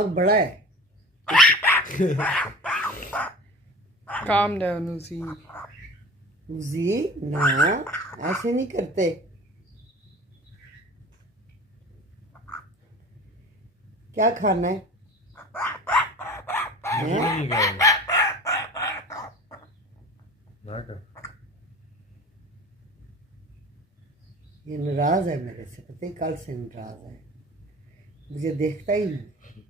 बड़ा है। Calm down उसी जी ना, ऐसे नहीं करते। क्या खाना है? ये नाराज है मेरे से, पता ही कल से नाराज है, मुझे देखता ही नहीं।